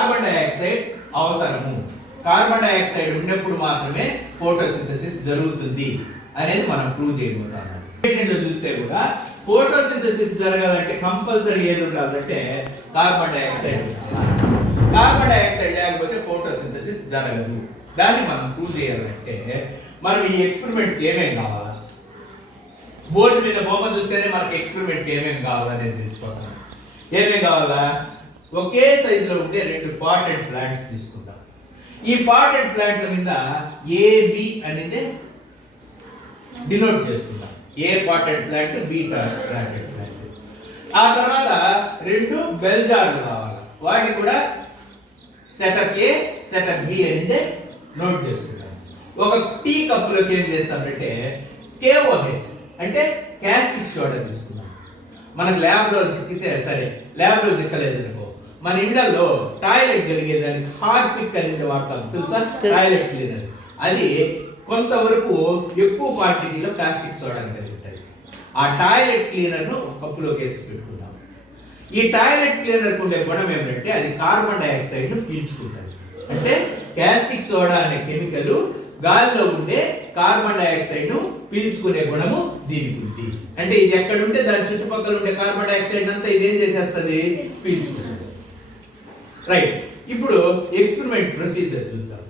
Carbon dioxide అవసరము. Carbon dioxide ఉన్నప్పుడు మాత్రమే ఫోటోసింథసిస్ జరుగుతుంది అనేది మనం ప్రూవ్ చేయబోతున్నాం. లో చూస్తే కూడా ఫోటోసింథసిస్ జరగాలంటే కంపల్సరీ ఏది ఉండాలంటే కార్బన్ డయాక్సైడ్. కార్బన్ డయాక్సైడ్ లేకపోతే ఫోటోసింథసిస్ జరగదు. దాన్ని మనం ప్రూవ్ చేయాలంటే మనం ఈ ఎక్స్పెరిమెంట్ ఏమేమి కావాలా, బోర్డు మీద బొమ్మ చూస్తేనే మనకి ఎక్స్పెరిమెంట్ ఏమేమి కావాలనేది తెలుసుకోవాలి. ఏమేమి కావాలా, ఒకే సైజులో ఉండే 2 పాటెడ్ ప్లాంట్స్ తీసుకుంటాం. ఈ పాటెడ్ ప్లాంట్ల మీద ఏబి అనేది డినోట్ చేసుకుంటాం. A potted plant, B potted plant. ఆ తర్వాత 2 బెల్ జార్లు కావాలి. వాటిని కూడా సెటప్ ఏ, సెటప్ బి అనేది నోట్ చేసుకుంటాం. ఒక టీ కప్పులోకి ఏం చేస్తామంటే KOH అంటే కాస్టిక్ సోడా తీసుకున్నాం. మనకు ల్యాబ్లో చిక్కితే సరే, ల్యాబ్లో చిక్కలేదు అనుకో, మన ఇండ్లలో టాయిలెట్ కలిగేదానికి హార్పిక్ అనేది వాడతాం, తెలుసా? Toilet cleaner. అది కొంతవరకు ఎక్కువ క్వాంటిటీలో కాస్టిక్ సోడా కలిగి ఉంటుంది. ఆ టాయిలెట్ క్లీనర్ను కప్పులోకి వేసి పెట్టుకుందాం. ఈ టాయిలెట్ క్లీనర్ ఉండే గుణం ఏమిటంటే అది కార్బన్ డయాక్సైడ్ ను పీల్చుకుంటుంది. అంటే కాస్టిక్ సోడా అనే కెమికల్ గాలిలో ఉండే కార్బన్ డయాక్సైడ్ ను పీల్చుకునే గుణము దీనికి ఉంది. అంటే ఇది ఎక్కడ ఉంటే దాని చుట్టుపక్కల ఉండే కార్బన్ డయాక్సైడ్ అంతా ఇదేం చేసేస్తుంది, పీల్చుకుంటుంది. రైట్, ఇప్పుడు ఎక్స్పెరిమెంట్ ప్రొసీజర్ చూద్దాం.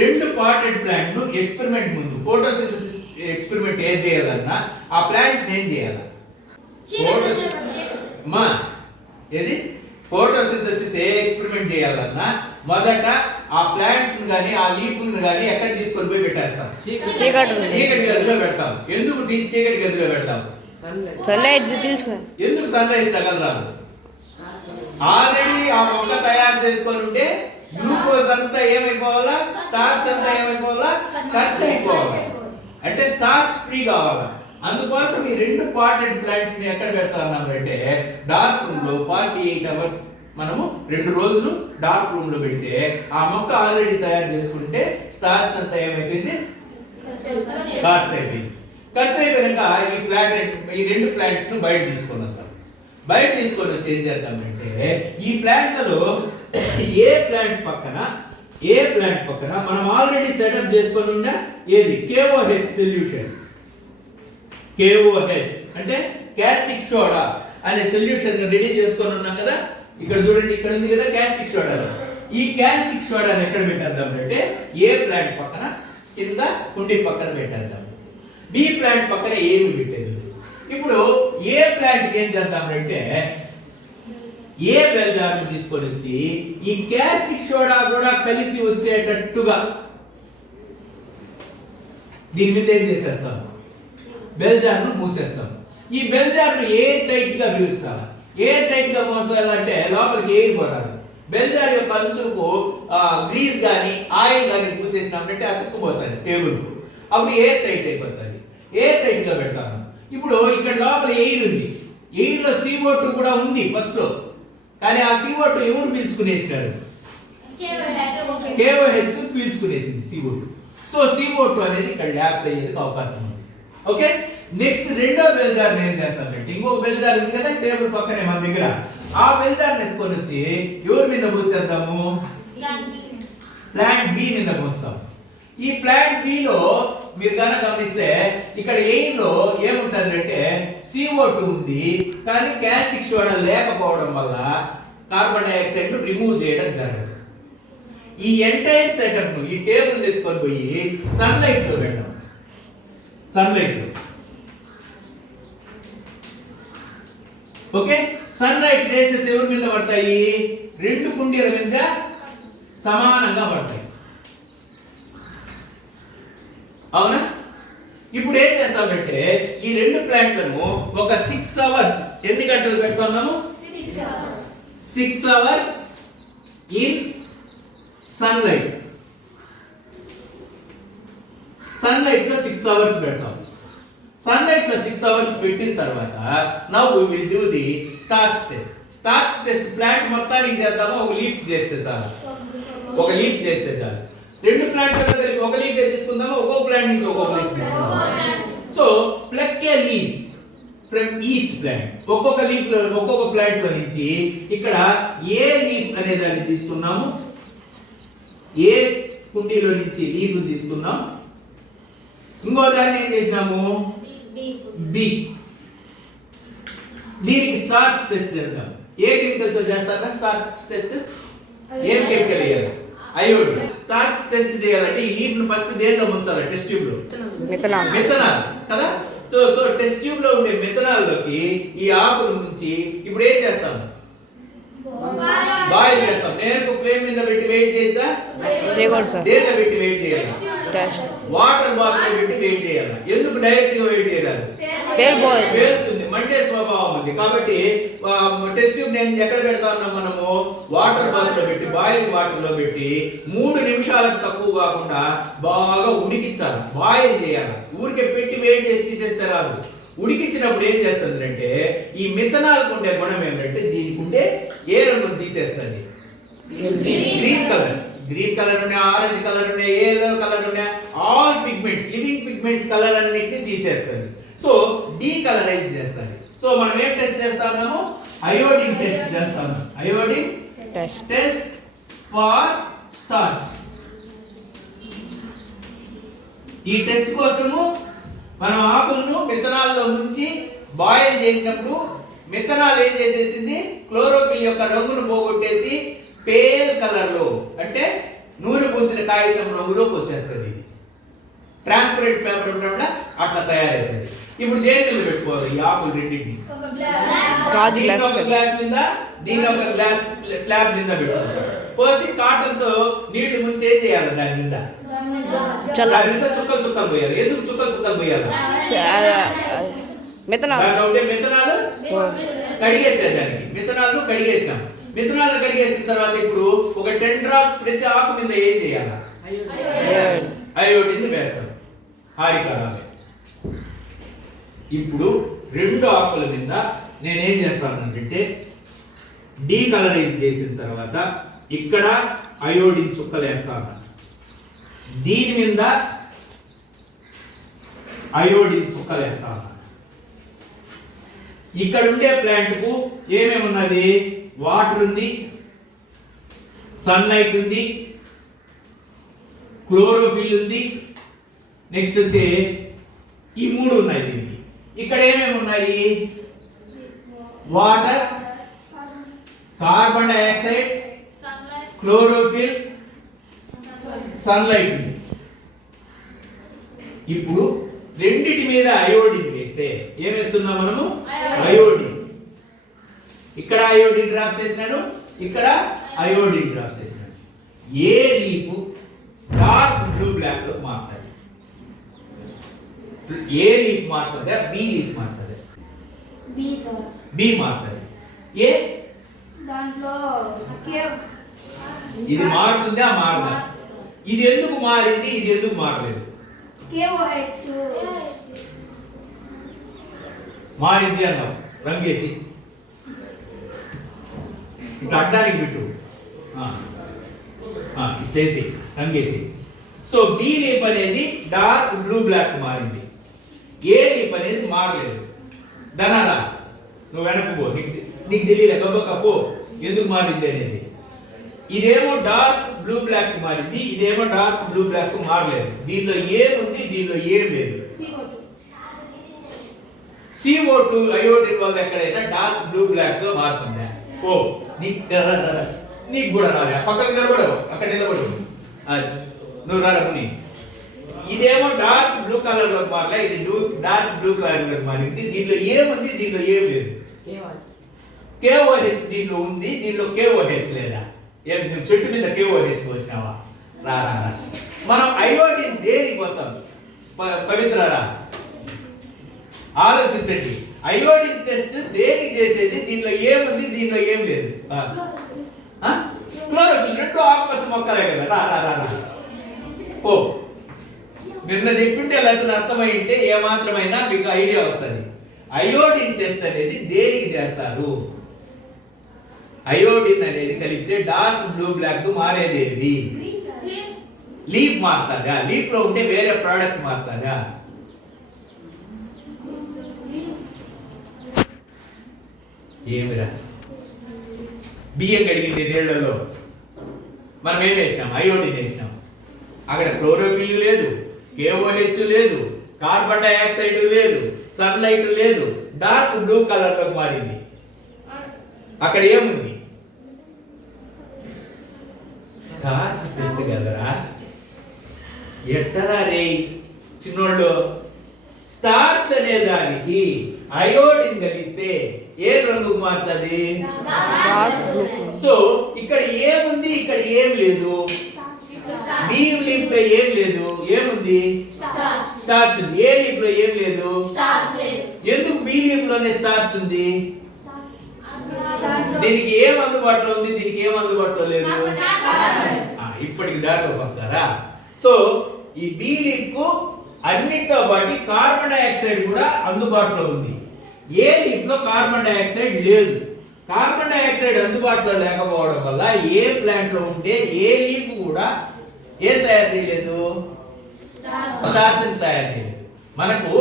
2 పాటెడ్ ప్లాంట్ ను ఎక్స్పెరిమెంట్ ముందు ఫోటోసింథసిస్ ఎక్స్పెరిమెంట్ ఏం చేయాలన్నా ఆ ప్లాంట్స్ ఏం చేయాలి, ఏది ఫోటోసింథసిస్ ఏ ఎక్స్పెరిమెంట్ చేయాలన్నా మొదట ఆ ప్లాంట్స్ గాని ఆ లీఫ్ గాని ఎక్కడ తీసుకొని పోయి పెట్టేస్తాం, చీకటి గదిలో పెడతాం. ఎందుకు చీకటి గదిలో పెడతాం, ఎందుకు సన్ రైజ్ తగలరాదు. ఆల్రెడీ ఆ మొక్క తయారు చేసుకొని ఉంటే గ్లూకోజ్ అంతా ఏమైపోవాలా, స్టార్చ్ అంతా ఏమైపోవాలా, ఖర్చు అయిపోవాలి. అంటే స్టార్చ్ ఫ్రీ కావాలా. అందుకోసం ఈ 2 పాటెడ్ ప్లాంట్స్ ని ఎక్కడ పెడతానంటే డార్క్ రూమ్ లో 48 అవర్స్ మనము 2 రోజులు డార్క్ రూమ్ లో పెడితే ఆ మొక్క ఆల్రెడీ తయారు చేసుకుంటే స్టార్చ్ అంతా ఏమైపోయింది, ఖర్చు అయిపోయింది. ఖర్చు అయిపోయాక ఈ 2 ప్లాంట్స్ ను బయట తీసుకొని వస్తాం. బయట తీసుకొని వచ్చి ఏం చేద్దామంటే ఈ ప్లాంట్లలో ఏ ప్లాంట్ పక్కన మనం ఆల్రెడీ సెటప్ చేసుకొని ఉన్న ఏది KOH సొల్యూషన్. KOH అంటే కాస్టిక్ సోడా అనే సొల్యూషన్ రెడీ చేసుకొని ఉన్నాం కదా. ఇక్కడ చూడండి, ఇక్కడ ఉంది కదా కాస్టిక్ సోడా. ఈ కాస్టిక్ సోడాని ఎక్కడ పెట్టేద్దాం అంటే ఏ ప్లాంట్ పక్కన కింద కుండీ పక్కన పెట్టేద్దాం. బి ప్లాంట్ పక్కన ఏమి పెట్టేది. ఇప్పుడు ఏ ప్లాంట్ ఏం చేద్దామంటే ఏ బెల్ జార్ తీసుకొని వచ్చి ఈ కాస్టిక్ సోడా కూడా కలిసి వచ్చేటట్టుగా దీని మీద ఏం చేసేస్తాం, బెల్ జార్ ను మూసేస్తాం. ఈ బెల్ జార్ ను ఎయిర్ టైట్ గా బిగించాలి. ఎయిర్ టైట్ గా మూసాలంటే లోపలికి ఎయిర్ పోరాదు. బెల్ జార్ యొక్క అంచుకు గ్రీస్ గాని ఆయిల్ గాని పూసేసినామంటే అతుక్కుపోతుంది టేబుల్ కు. అప్పుడు ఎయిర్ టైట్ అయిపోతుంది. ఎయిర్ టైట్ గా పెడతాము. ఇప్పుడు ఇక్కడ లోపల ఎయిర్ ఉంది. ఎయిర్ లో CO2 కూడా ఉంది ఫస్ట్ లో. కానీ ఆ CO2 ఎవరు పీల్చుకునేసినారు, KOH పీల్చుకునేసింది CO2. సో CO2 అనేది ఇక్కడ ల్యాప్స్ అయ్యేందుకు అవకాశం ఉంది. ఓకే, నెక్స్ట్ రెండో బెల్ జార్ ఏం చేస్తామంటే ఇంకో బెల్ జార్ ఉంది కదా టేబుల్ పక్కనే మన దగ్గర. ఆ బెల్ జార్ ఎత్తుకొని వచ్చి ఎవరి మీద పోసేద్దాము, ప్లాంట్ బి మీద పోస్తాం. ఈ ప్లాంట్ బి లో మీరు కనుక గమనిస్తే ఇక్కడ ఎయిర్ లో ఏముంటుందంటే CO2 ఉంది, కానీ కాస్టిక్ సోడా లేకపోవడం వల్ల కార్బన్ డయాక్సైడ్ ను రిమూవ్ చేయడం జరగదు. ఈ ఎంటైర్ సెటప్ ను ఈ టేబుల్ ఎత్తుకొని పోయి సన్లైట్ లో పెట్టాం. సన్లైట్ లో ఓకే, సన్లైట్ రేసెస్ ఎవరి మీద పడతాయి, 2 కుండీల మీద సమానంగా పడతాయి. అవునా? ఇప్పుడు ఏం చేస్తామంటే ఈ 2 ప్లాంట్లను ఒక 6 అవర్స్, ఎన్ని గంటలు పెట్టుకున్నాము, 6 అవర్స్ ఇన్ సన్లైట్. సన్లైట్ లో 6 అవర్స్ పెడతాం. సన్లైట్ లో 6 అవర్స్ పెట్టిన తర్వాత now we will do the starch test. Starch test plant మొత్తానికి చేద్దామా, ఒక లీఫ్ చేస్తే చాలు. ఒక లీఫ్ చేస్తే చాలు. 2 ప్లాంట్లలో కలిపి ఒక లీఫ్ తీసుకుందామా, ఒక్కో ప్లాంట్ నుంచి ఒక్కొక్క లీఫ్ తీసుకుందాం. So pluck A leaf from each plant. ఒక్కొక్క లీఫ్ లో ఒక్కొక్క ప్లాంట్ లో నుంచి ఇక్కడ ఏ లీఫ్ అనే దాన్ని తీసుకున్నాము, ఏ కుండీలో నుంచి లీఫ్ తీసుకున్నాం, ఇంకో దాన్ని ఏం చేసినాము బి. దీనికి స్టార్చ్ టెస్ట్ చేద్దాం. ఏ కెమికల్ తో చేస్తారా స్టార్చ్ టెస్ట్? ఏం కెమికల్ వేయాలి? అయోడిన్. స్టార్చ్ టెస్ట్ చేయాలంటే ఈ లీఫ్ ను ఫస్ట్ దేనిలో ముంచాలి? టెస్ట్ ట్యూబ్ లో. మెథనాల్ కదా. సో టెస్ట్ ట్యూబ్ లో ఉండే మెథనాల్ లోకి ఈ ఆకును ముంచి ఇప్పుడు ఏం చేస్తాం? బాయిల్ చేస్తాం. నేరుగా ఫ్లేమ్ మీద పెట్టి వేడి చేయొచ్చా? చేయకూడదు సార్. దేనిలో పెట్టి వేడి చేయాలి? వాటర్ బాత్ లో పెట్టి వేడి చేయాలి. ఎందుకు డైరెక్ట్ గా వేడి చేయాలి? పేలుతుంది, మండే స్వభావం ఉంది. కాబట్టి టెస్ట్ ట్యూబ్ నేను ఎక్కడ పెడతా ఉన్నాం మనము? వాటర్ బాత్ లో పెట్టి, బాయిలింగ్ వాటర్ లో పెట్టి 3 నిమిషాలకు తక్కువ కాకుండా బాగా ఉడికించాలి, బాయిల్ చేయాలి. ఊరికే పెట్టి వేడి చేసి తీసేస్తే రాదు. ఉడికించినప్పుడు ఏం చేస్తుందంటే ఈ మిథనాల్ ఉండే గుణం ఏంటంటే దీనికి ఉండే ఏ రంగును తీసేస్తుంది? Green colour. గ్రీన్ కలర్ ఉన్నాయి, ఆరెంజ్ కలర్ ఉన్నాయి, yellow కలర్ ఉన్నాయి, all pigments, living pigments colour అన్నిటిని తీసేస్తుంది. సో డీకలరైజ్ చేస్తుంది. సో మనం ఏం టెస్ట్ చేస్తాము? అయోడిన్ టెస్ట్ చేస్తాము. Iodine test for starch. ఈ టెస్ట్ కోసము మనం ఆకులను మిథనాల్లో ముంచి బాయిల్ చేసినప్పుడు మిథనాల్ ఏం చేసేసింది? క్లోరోఫిల్ యొక్క రంగును పోగొట్టేసి పేల్ కలర్ లో, అంటే నూనె పూసిన కాగితం రంగులోకి వచ్చేస్తుంది. ఇది ట్రాన్స్పరెంట్ పేపర్ ఉన్నప్పుడు అట్లా తయారైతుంది. ఇప్పుడు దేని మీద పెట్టుకోవాలి? ఈ ఆకులు రెండింటిని ఒక గ్లాస్ మీద, దీని ఒక గ్లాస్ స్లాబ్ మీద పెట్టుకోవాలి. పోసి కాటన్ తో నీళ్లు ముంచి ఏం చేయాలి? దాని మీద చుక్కలు చుక్కలు పోయాలి. ఎందుకు చుక్కలు చుక్కలు పోయాలి? మిథనాల్ కడిగేసే దానికి మిథనాల్ కడిగేసాం. మిథనాల్ కడిగేసిన తర్వాత ఇప్పుడు ఒక 10 డ్రాప్స్ ప్రతి ఆకు మీద ఏం చేయాలి? అయోడిన్ వేస్తాం. హారికారాలు. ఇప్పుడు 2 ఆకుల మీద నేనేం చేస్తానంటే డీకలరైజ్ చేసిన తర్వాత ఇక్కడ అయోడిన్ చుక్కలు వేస్తాను. దీని మీద అయోడిన్ చుక్కలు వేస్తాను. ఇక్కడ ఉండే ప్లాంట్ కు ఏమేమి ఉన్నది? వాటర్ ఉంది, సన్లైట్ ఉంది, క్లోరోఫిల్ ఉంది, నెక్స్ట్ వచ్చి ఈ 3 ఉన్నాయి. దీనికి ఇక్కడ ఏమేమి ఉన్నాయి? Water, carbon dioxide, chlorophyll, sunlight ఉంది. ఇప్పుడు రెండిటి మీద అయోడిన్ వేస్తే ఏం వేస్తున్నాం మనము? అయోడిన్. ఇక్కడ అయోడిన్ డ్రాప్స్ వేసినాను, ఇక్కడ అయోడిన్ డ్రాప్స్ వేసినాను. ఏ లీఫ్ డార్క్ బ్లూ బ్లాక్ లో మారుతుంది? ఏ లీఫ్ మారుతుందా? బి లీఫ్ మారుతుంది? బి మారుతుంది. ఏ దాంట్లో ఇది మారుతుందా? మారదా? ఇది ఎందుకు మారింది? ఇది ఎందుకు మారలేదు? మారింది అన్నావు రంగేసి ఇట్లా అడ్డానికి పెట్టు, చేసి రంగేసి. సో బి లీఫ్ అనేది డార్క్ బ్లూ బ్లాక్ మారింది. ఏ లీఫ్ అనేది మారలేదు. ధనారా నువ్వు వెనక్కు పో, నీకు తెలియదు గబ్బకప్పు ఎందుకు మారింది అనేది. ఇదేమో డార్క్ బ్లూ బ్లాక్ మారింది, ఇదేమో డార్క్ బ్లూ బ్లాక్ మారలేదు. దీనిలో ఏముంది? దీనిలో ఏం లేదు. CO2 అయోడిన్ వల్ల ఎక్కడైనా డార్క్ బ్లూ బ్లాక్ గా మారుతుందా? ఓ నీకు కూడా రాలే. పక్కన నిలబడు, అక్కడ నిలబడు, నువ్వు రాలముని. ఇదేమో డార్క్ బ్లూ కలర్ లోకి మారలే, ఇది డార్క్ బ్లూ కలర్ లోకి మారింది. దీనిలో ఏముంది? దీనిలో ఏం లేదు. KOH దీనిలో ఉంది, దీనిలో KOH లేదా? నువ్వు చెట్టు మీద KOH పోసినావా? రా. మనం అయోడిన్ దేనికి వస్తాం? పవిత్రరా ఆలోచించండి. అయోడిన్ టెస్ట్ దేనికి చేసేది? దీనిలో ఏముంది? దీనిలో ఏం లేదు. క్లోరోఫిల్ 2 ఆకుపచ్చ మొక్కలే కదా. రా ఓ నిన్న చెప్పింటే లెసన్ అర్థమైంటే ఏమాత్రమైనా మీకు ఐడియా వస్తుంది. అయోడిన్ టెస్ట్ అనేది దేనికి చేస్తారు? అయోడిన్ అనేది కలిపితే డార్క్ బ్లూ బ్లాక్ మారేదేది? లీఫ్ మారుతుందా? లీఫ్ లో ఉంటే వేరే ప్రోడక్ట్ మారుతుందా? ఏమిరా బియ్యం కడిగింది నీళ్లలో మనం ఏం వేసినాం? అయోడిన్ వేసినాం. అక్కడ క్లోరోఫిల్ లేదు, KOH లేదు, కార్బన్ డైఆక్సైడ్ లేదు, సన్లైట్ లేదు, డార్క్ బ్లూ కలర్ లోకి మారింది. అక్కడ ఏముంది? స్టార్చ్ టెస్ట్ కదరా. ఎట్టరా రే చిన్నోళ్ళు, స్టార్చ్ అనే దానికి అయోడిన్ కలిస్తే ఏ రంగుకు మారుతుంది? సో ఇక్కడ ఏముంది? ఇక్కడ ఏం లేదు. బి లీఫ్ లో ఏం లేదు, ఏముంది? స్టార్చ్ ఉంది. ఏ లీఫ్ లో ఏం లేదు. ఎందుకు బి లీఫ్ లోనే స్టార్చ్ ఉంది? దీనికి ఏం అందుబాటులో ఉంది, దీనికి ఏం అందుబాటులో లేదు. ఇప్పటికి దారిలోకి వస్తారా? సో ఈ బి లీఫ్ కు అన్నిటితో పాటు కార్బన్ డైఆక్సైడ్ కూడా అందుబాటులో ఉంది. ఏ లీఫ్ లో కార్బన్ డైఆక్సైడ్ లేదు. కార్బన్ డైఆక్సైడ్ అందుబాటులో లేకపోవడం వల్ల ఏ ప్లాంట్ లో ఉంటే ఏ లీఫ్ కూడా ఏం తయారు చేయలేదు? స్టార్చ్ తయారు చేయలేదు. మనకు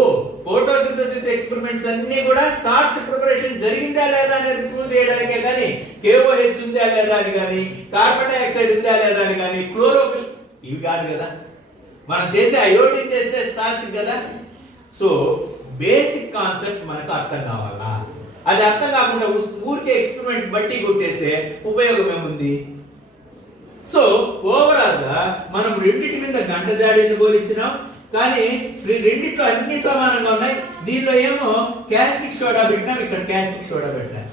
ఫోటోసింథసిస్ ఎక్స్పెరిమెంట్స్ అన్ని కూడా స్టార్చ్ ప్రిపరేషన్ జరిగిందా లేదా అనేది ప్రూవ్ చేయడానికే కానీ KOH ఉందా లేదా అని కానీ కార్బన్ డైఆక్సైడ్ ఉందా లేదా అని కానీ క్లోరోఫిల్ ఇవి కాదు కదా. మనం చేసే అయోడిన్ చేస్తే స్టార్చ్ కదా. సో బేసిక్ కాన్సెప్ట్ మనకు అర్థం కావాలా. అది అర్థం కాకుండా ఊరికే ఎక్స్పెరిమెంట్ బట్టి కొట్టేస్తే ఉపయోగం ఏముంది? సో ఓవరాల్ గా మనం రెండింటి మీద గంట జాడీని పోలిచ్చినాం, కానీ రెండిట్లో అన్ని సమానంగా ఉన్నాయి. దీనిలో ఏమో క్యాస్టిక్ సోడా పెట్టినాం, ఇక్కడ క్యాస్టిక్ సోడా పెట్టాం.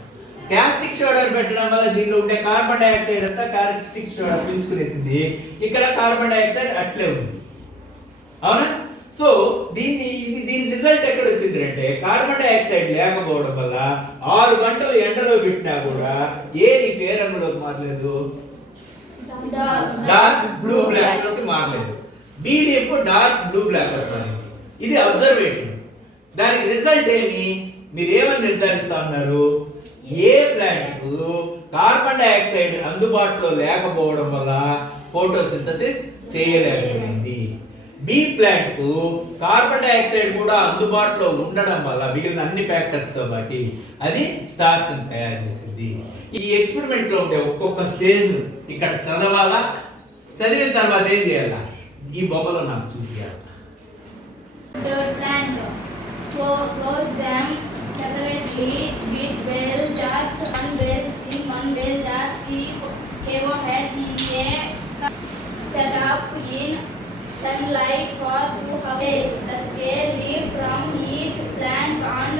క్యాస్టిక్ సోడా పెట్టడం వల్ల దీనిలో ఉండే కార్బన్ డైఆక్సైడ్ అంతా క్యాస్టిక్ సోడా పీల్చుకునేసింది. ఇక్కడ కార్బన్ డైఆక్సైడ్ అట్లే ఉంది, అవునా? సో దీని రిజల్ట్ ఎక్కడ వచ్చింది అంటే కార్బన్ డైఆక్సైడ్ లేకపోవడం వల్ల 6 గంటలు ఎండలో పెట్టినా కూడా ఏ రంగులోకి మారలేదు, డార్క్ బ్లూ బ్లాక్ లోకి మారలేదు. B leaf dark blue black వచ్చింది. ఇది అబ్జర్వేషన్. దానికి రిజల్ట్ ఏమి? మీరు ఏమని నిర్ధారిస్తా ఉన్నారు? ఏ ప్లాంట్ కు కార్బన్ డైఆక్సైడ్ అందుబాటులో లేకపోవడం వల్ల ఫోటోసింథసిస్ చేయలేకపోయింది. బి ప్లాంట్ కు కార్బన్ డైఆక్సైడ్ కూడా అందుబాటులో ఉండడం వల్ల మిగిలిన అన్ని ఫ్యాక్టర్స్ తో బట్టి అది స్టార్చ్ తయారు చేసింది. ఈ ఎక్స్పెరిమెంట్ లో ఉండే ఒక్కొక్క స్టేజ్ ఇక్కడ చదవాలా, చదివిన తర్వాత ఏం చేయాలా ఈ బొమ్మలో నాకు చూపించాలి. Close them separately with well jars. One well jar keep KOH in a set up in sunlight for 2 hours. Take a leaf from each plant and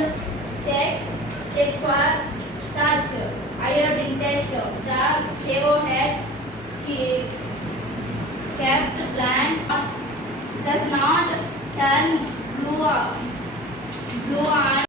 check for starch. Iodine test. The KOH kept plant does not turn blue on